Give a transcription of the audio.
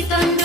Ethan.